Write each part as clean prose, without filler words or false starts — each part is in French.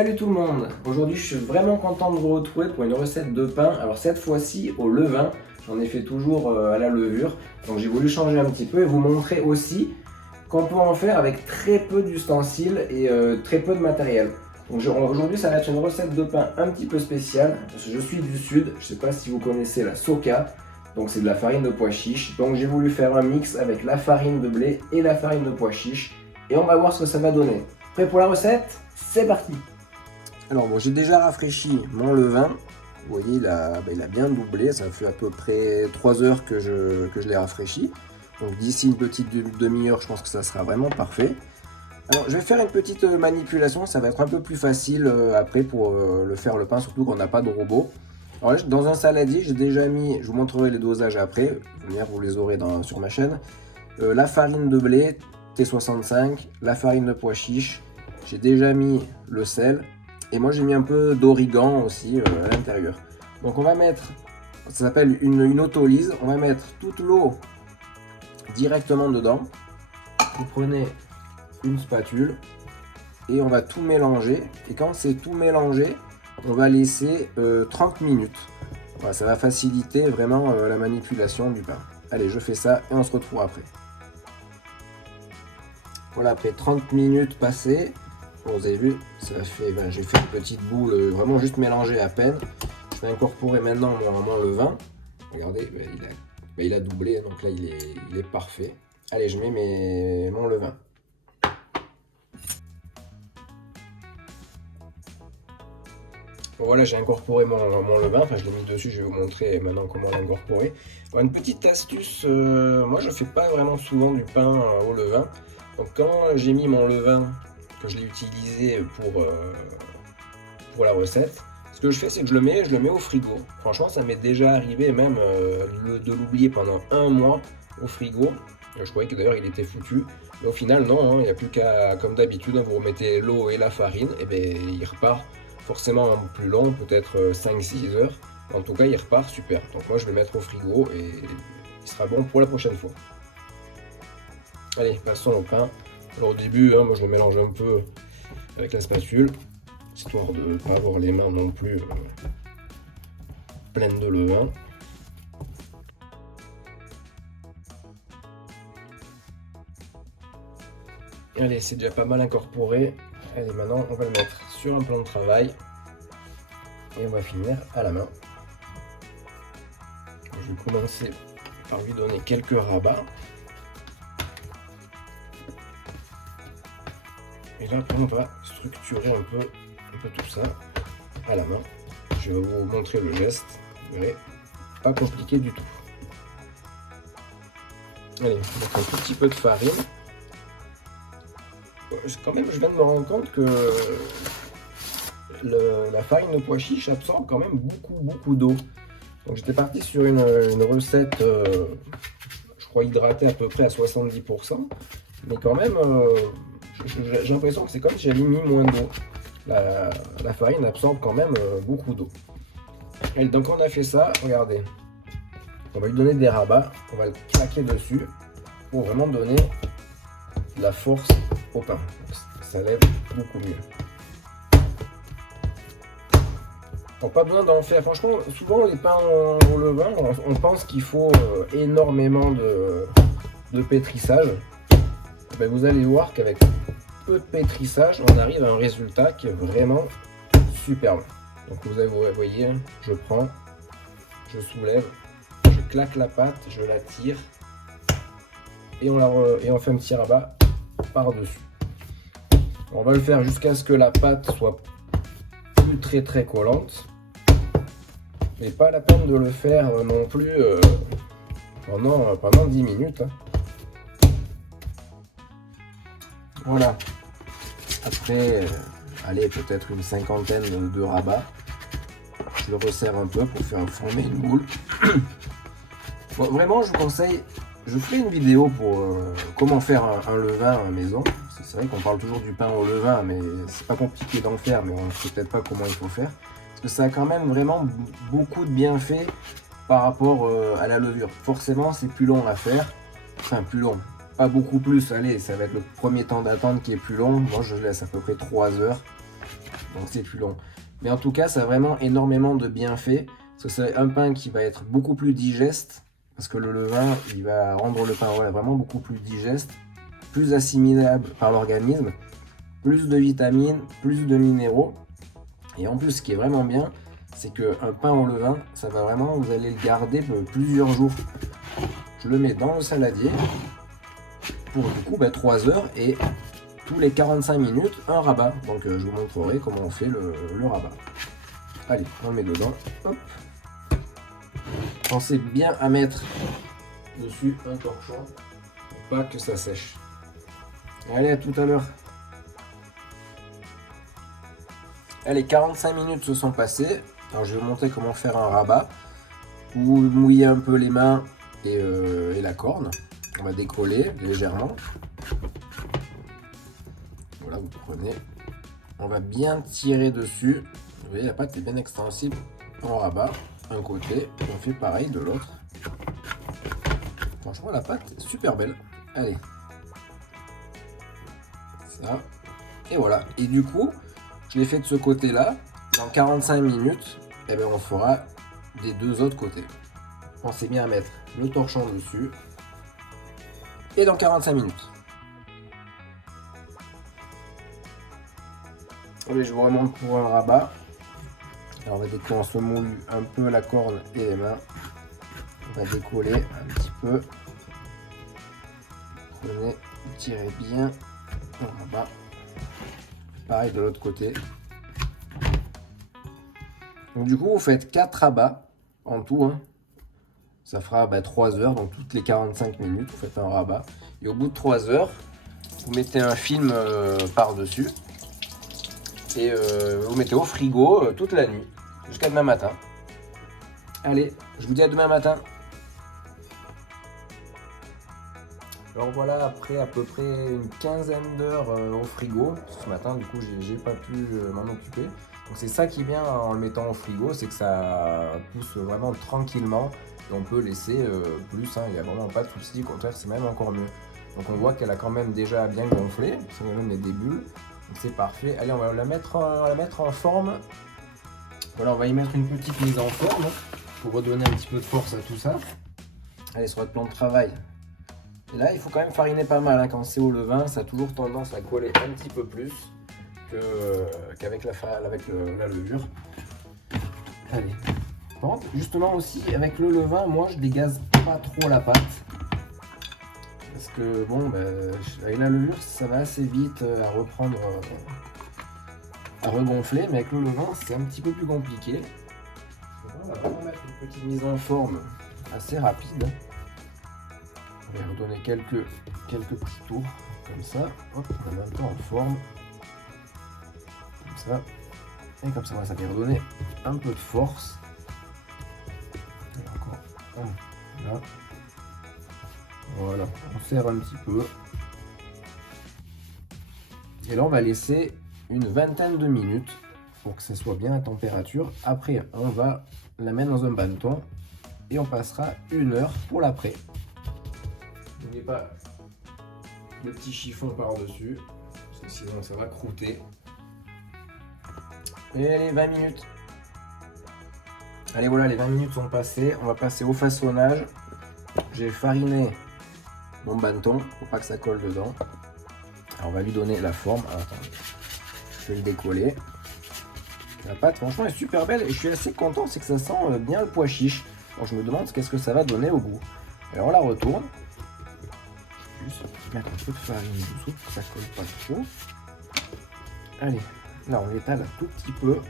Salut tout le monde! Aujourd'hui je suis vraiment content de vous retrouver pour une recette de pain. Alors cette fois-ci au levain, j'en ai fait toujours à la levure. Donc j'ai voulu changer un petit peu et vous montrer aussi qu'on peut en faire avec très peu d'ustensiles et très peu de matériel. Donc aujourd'hui ça va être une recette de pain un petit peu spéciale. Parce que je suis du sud, je ne sais pas si vous connaissez la soca. Donc c'est de la farine de pois chiche. Donc j'ai voulu faire un mix avec la farine de blé et la farine de pois chiche. Et on va voir ce que ça va donner. Prêt pour la recette? C'est parti! Alors bon, j'ai déjà rafraîchi mon levain. Vous voyez, il a bien doublé. Ça fait à peu près 3 heures que je l'ai rafraîchi. Donc d'ici une petite demi-heure, je pense que ça sera vraiment parfait. Alors je vais faire une petite manipulation. Ça va être un peu plus facile après pour le faire le pain, surtout qu'on n'a pas de robot. Alors là, dans un saladier, j'ai déjà mis, je vous montrerai les dosages après. Vous les aurez sur ma chaîne. La farine de blé T65, la farine de pois chiche. J'ai déjà mis le sel. Et moi j'ai mis un peu d'origan aussi à l'intérieur. Donc on va mettre, ça s'appelle une autolyse, on va mettre toute l'eau directement dedans. Vous prenez une spatule et on va tout mélanger. Et quand c'est tout mélangé, on va laisser 30 minutes. Voilà, ça va faciliter vraiment la manipulation du pain. Allez, je fais ça et on se retrouve après. Voilà, après 30 minutes passées. Bon, vous avez vu, j'ai fait une petite boule, vraiment juste mélangée à peine. Je vais incorporer maintenant mon levain. Regardez, il a doublé, donc là il est parfait. Allez, je mets mon levain. Bon, voilà, j'ai incorporé mon levain, enfin je l'ai mis dessus, je vais vous montrer maintenant comment l'incorporer. Bon, une petite astuce, moi je fais pas vraiment souvent du pain au levain. Donc quand j'ai mis mon levain, que je l'ai utilisé pour la recette, ce que je fais c'est que je le mets au frigo. Franchement ça m'est déjà arrivé même de l'oublier pendant un mois au frigo. Je croyais que d'ailleurs il était foutu, mais au final non, il n'y a plus qu'à, comme d'habitude, vous remettez l'eau et la farine, et bien il repart forcément plus long, peut-être 5-6 heures. En tout cas il repart super. Donc moi je vais le mettre au frigo et il sera bon pour la prochaine fois. Allez, passons au pain. Alors au début, moi je le mélange un peu avec la spatule, histoire de ne pas avoir les mains non plus pleines de levain. Allez, c'est déjà pas mal incorporé. Allez, maintenant on va le mettre sur un plan de travail et on va finir à la main. Je vais commencer par lui donner quelques rabats. Et là, après, on va structurer un peu tout ça à la main. Je vais vous montrer le geste. Vous verrez, pas compliqué du tout. Allez, on va mettre un tout petit peu de farine. Quand même, je viens de me rendre compte que la farine de pois chiche absorbe quand même beaucoup d'eau. Donc j'étais parti sur une recette, je crois hydratée à peu près à 70%. Mais quand même... j'ai l'impression que c'est comme si j'avais mis moins d'eau. La farine absorbe quand même beaucoup d'eau. Et donc on a fait ça, regardez. On va lui donner des rabats, on va le claquer dessus pour vraiment donner de la force au pain. Ça lève beaucoup mieux. Donc pas besoin d'en faire. Franchement, souvent les pains au levain, on pense qu'il faut énormément de pétrissage. Ben, vous allez voir qu'avec peu de pétrissage, on arrive à un résultat qui est vraiment superbe. Donc vous voyez, je prends, je soulève, je claque la pâte, je la tire et on fait un petit rabat par-dessus. On va le faire jusqu'à ce que la pâte soit plus très collante. Mais pas la peine de le faire non plus pendant 10 minutes. Voilà, après, allez, peut-être une cinquantaine de rabats. Je le resserre un peu pour faire former une boule. Bon, vraiment, je vous conseille, je ferai une vidéo pour comment faire un levain à la maison. C'est vrai qu'on parle toujours du pain au levain, mais c'est pas compliqué d'en faire, mais on ne sait peut-être pas comment il faut faire. Parce que ça a quand même vraiment beaucoup de bienfaits par rapport à la levure. Forcément, c'est plus long à faire, enfin plus long. Pas beaucoup plus, allez, ça va être le premier temps d'attente qui est plus long. Moi je laisse à peu près 3 heures. donc c'est plus long. Mais en tout cas, ça a vraiment énormément de bienfaits, parce que c'est un pain qui va être beaucoup plus digeste, parce que le levain, il va rendre le pain vraiment beaucoup plus digeste, plus assimilable par l'organisme, plus de vitamines, plus de minéraux. Et en plus, ce qui est vraiment bien, c'est qu'un pain au levain, ça va vraiment, vous allez le garder plusieurs jours. Je le mets dans le saladier pour du coup 3 heures et tous les 45 minutes un rabat. Donc je vous montrerai comment on fait le rabat. Allez, on le met dedans. Hop. Pensez bien à mettre dessus un torchon pour pas que ça sèche. Allez, à tout à l'heure. Allez, 45 minutes se sont passées. Alors je vais vous montrer comment faire un rabat. Vous mouillez un peu les mains et la corne. On va décoller légèrement. Voilà, vous prenez. On va bien tirer dessus. Vous voyez, la pâte est bien extensible. On rabat un côté. On fait pareil de l'autre. Franchement, la pâte est super belle. Allez. Ça. Et voilà. Et du coup, je l'ai fait de ce côté-là. Dans 45 minutes, eh bien, on fera des deux autres côtés. Pensez bien à mettre le torchon dessus. Et dans 45 minutes. Allez, je vous remonte pour un rabat. Alors, on va dès qu'on se moule un peu la corne et les mains. On va décoller un petit peu. Prenez, tirez bien. On rabat. Pareil de l'autre côté. Donc du coup, vous faites 4 rabats en tout. Hein. Ça fera 3 heures, donc toutes les 45 minutes, vous faites un rabat. Et au bout de 3 heures, vous mettez un film par-dessus. Et vous mettez au frigo toute la nuit, jusqu'à demain matin. Allez, je vous dis à demain matin. Alors voilà, après à peu près une quinzaine d'heures au frigo, ce matin du coup j'ai pas pu m'en occuper. Donc c'est ça qui est bien en le mettant au frigo, c'est que ça pousse vraiment tranquillement et on peut laisser plus, hein, il n'y a vraiment pas de souci, au contraire c'est même encore mieux. Donc on voit qu'elle a quand même déjà bien gonflé, c'est même des bulles, donc c'est parfait. Allez, on va la mettre en forme. Voilà, on va y mettre une petite mise en forme pour redonner un petit peu de force à tout ça. Allez, sur votre plan de travail. Et là, il faut quand même fariner pas mal, hein. Quand c'est au levain, ça a toujours tendance à coller un petit peu plus qu'avec la levure. Allez. Par contre, justement aussi, avec le levain, moi, je dégaze pas trop la pâte. Parce que, bon, avec la levure, ça va assez vite à reprendre, à regonfler. Mais avec le levain, c'est un petit peu plus compliqué. On va vraiment mettre une petite mise en forme assez rapide. On va redonner quelques petits tours comme ça. Hop, on met un peu en forme. Comme ça. Et comme ça, ça va redonner un peu de force. Et encore un là. Voilà, on serre un petit peu. Et là, on va laisser une vingtaine de minutes pour que ça soit bien à température. Après, on va la mettre dans un bannetton et on passera 1 heure pour l'après. N'oubliez pas le petit chiffon par-dessus, parce que sinon ça va croûter. Et allez, 20 minutes. Allez, voilà, les 20 minutes sont passées. On va passer au façonnage. J'ai fariné mon bannetton pour pas que ça colle dedans. Alors, on va lui donner la forme. Alors, attendez, je vais le décoller. La pâte, franchement, est super belle et je suis assez content, c'est que ça sent bien le pois chiche. Alors, je me demande qu'est-ce que ça va donner au goût. Alors, on la retourne. Juste mettre un peu de farine dessous pour que ça colle pas trop. Allez, là on l'étale un tout petit peu.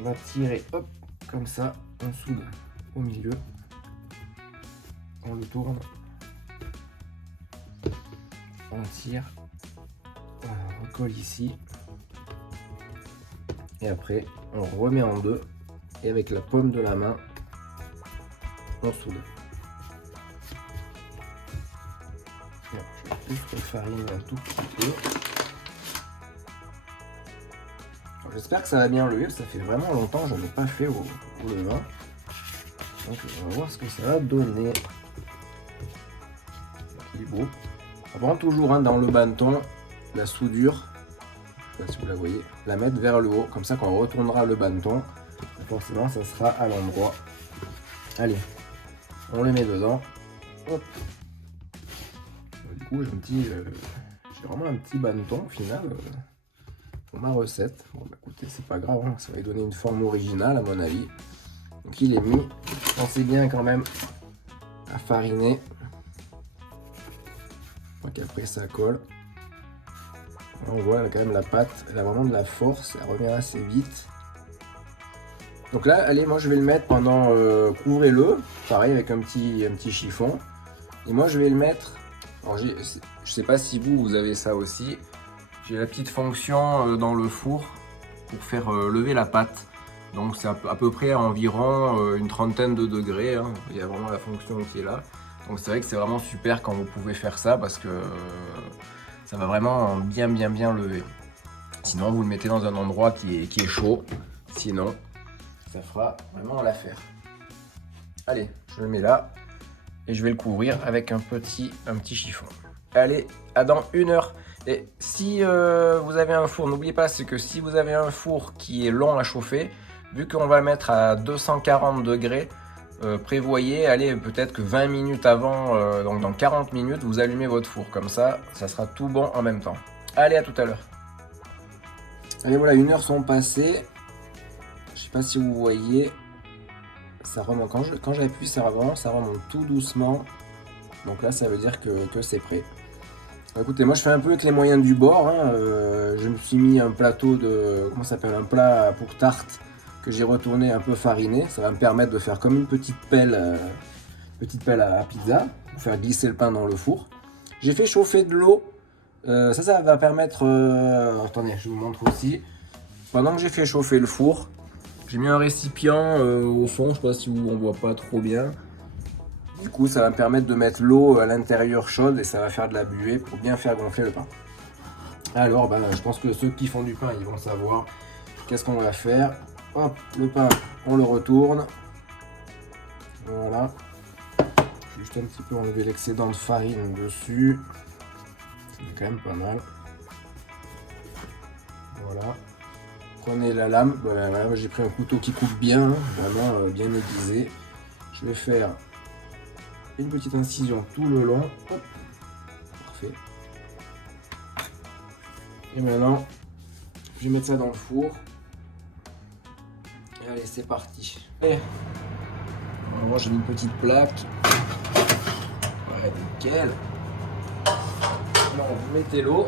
On va tirer, hop, comme ça, on soude au milieu. On le tourne. On tire. Voilà, on recolle ici. Et après, on remet en deux. Et avec la paume de la main, on soude. Je vais juste fariner un tout petit peu. J'espère que ça va bien lever, ça fait vraiment longtemps que je n'en ai pas fait au levain. Donc on va voir ce que ça va donner. Il est beau. Avant toujours dans le bannetton, la soudure. je sais pas si vous la voyez, la mettre vers le haut, comme ça quand on retournera le bâton, forcément ça sera à l'endroit. Allez, on le met dedans. Hop. Du coup j'ai vraiment un petit bâton au final pour ma recette. Bon bah écoutez, c'est pas grave, hein, ça va lui donner une forme originale à mon avis. Donc il est mis, pensez bien quand même à fariner pour qu'après ça colle. On voit quand même la pâte, elle a vraiment de la force, elle revient assez vite. Donc là, allez, moi je vais le mettre pendant, couvrez-le, pareil avec un petit chiffon. Et moi je vais le mettre, alors je sais pas si vous avez ça aussi, j'ai la petite fonction dans le four pour faire lever la pâte. Donc c'est à peu près environ une trentaine de degrés, hein. Il y a vraiment la fonction qui est là. Donc c'est vrai que c'est vraiment super quand vous pouvez faire ça parce que ça va vraiment bien lever. Sinon vous le mettez dans un endroit qui est chaud, sinon ça fera vraiment l'affaire. Allez, je le mets là et je vais le couvrir avec un petit chiffon. Allez, à dans 1 heure. Et si vous avez un four, n'oubliez pas, c'est que si vous avez un four qui est long à chauffer, vu qu'on va le mettre à 240 degrés, prévoyez, allez, peut-être que 20 minutes avant, donc dans 40 minutes, vous allumez votre four. Comme ça, ça sera tout bon en même temps. Allez, à tout à l'heure. Allez, voilà, 1 heure sont passées. Je sais pas si vous voyez, ça remonte. Quand j'appuie, ça remonte tout doucement. Donc là, ça veut dire que c'est prêt. Écoutez, moi je fais un peu avec les moyens du bord, hein. Je me suis mis un plateau de, comment ça s'appelle, un plat pour tarte que j'ai retourné un peu fariné. Ça va me permettre de faire comme une petite pelle à pizza, pour faire glisser le pain dans le four. J'ai fait chauffer de l'eau, ça va permettre, attendez, je vous montre aussi. Pendant que j'ai fait chauffer le four, j'ai mis un récipient au fond, je sais pas si on voit pas trop bien. Du coup, ça va me permettre de mettre l'eau à l'intérieur chaude et ça va faire de la buée pour bien faire gonfler le pain. Alors, je pense que ceux qui font du pain, ils vont savoir qu'est-ce qu'on va faire. Hop, le pain, on le retourne. Voilà. Juste un petit peu enlever l'excédent de farine dessus. C'est quand même pas mal. Voilà. Prenez la lame. Voilà, j'ai pris un couteau qui coupe bien, vraiment bien aiguisé. Je vais faire une petite incision tout le long. Hop. Parfait. Et maintenant, je vais mettre ça dans le four. Et allez, c'est parti. Et moi, j'ai mis une petite plaque. Ouais, nickel. Alors, vous mettez l'eau.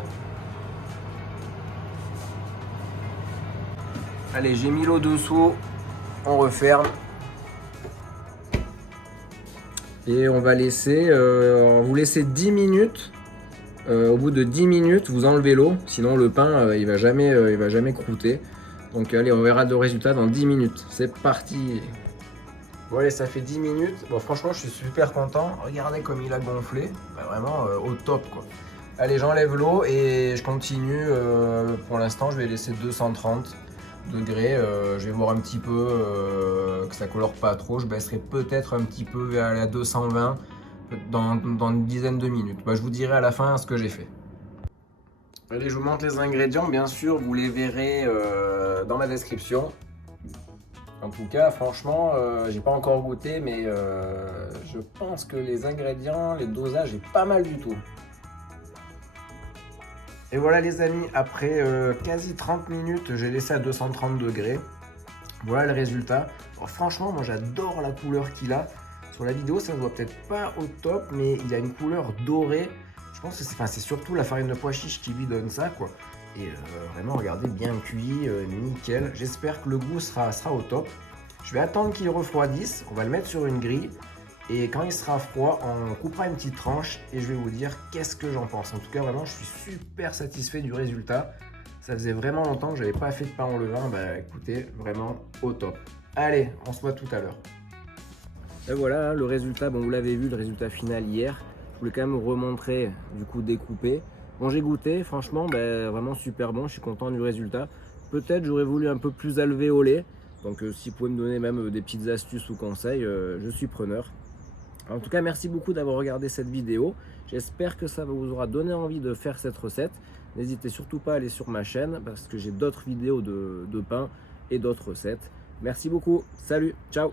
Allez, j'ai mis l'eau dessous. On referme. Et on va laisser, vous laissez 10 minutes. Au bout de 10 minutes, vous enlevez l'eau. Sinon, le pain, il va jamais croûter. Donc, allez, on verra le résultat dans 10 minutes. C'est parti. Bon, allez, ça fait 10 minutes. Bon, franchement, je suis super content. Regardez comme il a gonflé. Vraiment au top, quoi. Allez, j'enlève l'eau et je continue. Pour l'instant, je vais laisser 230 degrés. Je vais voir un petit peu que ça colore pas trop. Je baisserai peut-être un petit peu vers la 220 dans une dizaine de minutes. Je vous dirai à la fin ce que j'ai fait. Allez, je vous montre les ingrédients. Bien sûr, vous les verrez dans ma description. En tout cas, franchement, j'ai pas encore goûté, mais je pense que les ingrédients, les dosages est pas mal du tout. Et voilà les amis, après quasi 30 minutes, j'ai laissé à 230 degrés. Voilà le résultat. Alors, franchement, moi j'adore la couleur qu'il a. Sur la vidéo, ça ne se voit peut-être pas au top, mais il a une couleur dorée. Je pense que c'est surtout la farine de pois chiche qui lui donne ça, quoi. Et vraiment, regardez, bien cuit, nickel. J'espère que le goût sera au top. Je vais attendre qu'il refroidisse. On va le mettre sur une grille. Et quand il sera froid, on coupera une petite tranche et je vais vous dire qu'est-ce que j'en pense. En tout cas, vraiment, je suis super satisfait du résultat. Ça faisait vraiment longtemps que je n'avais pas fait de pain en levain. Écoutez, vraiment au top. Allez, on se voit tout à l'heure. Et voilà le résultat. Bon, vous l'avez vu, le résultat final hier. Je voulais quand même vous remontrer du coup découpé. Bon, j'ai goûté, franchement, vraiment super bon. Je suis content du résultat. Peut-être j'aurais voulu un peu plus alvéolé. Donc, si vous pouvez me donner même des petites astuces ou conseils, je suis preneur. En tout cas, merci beaucoup d'avoir regardé cette vidéo. J'espère que ça vous aura donné envie de faire cette recette. N'hésitez surtout pas à aller sur ma chaîne parce que j'ai d'autres vidéos de pain et d'autres recettes. Merci beaucoup. Salut, ciao.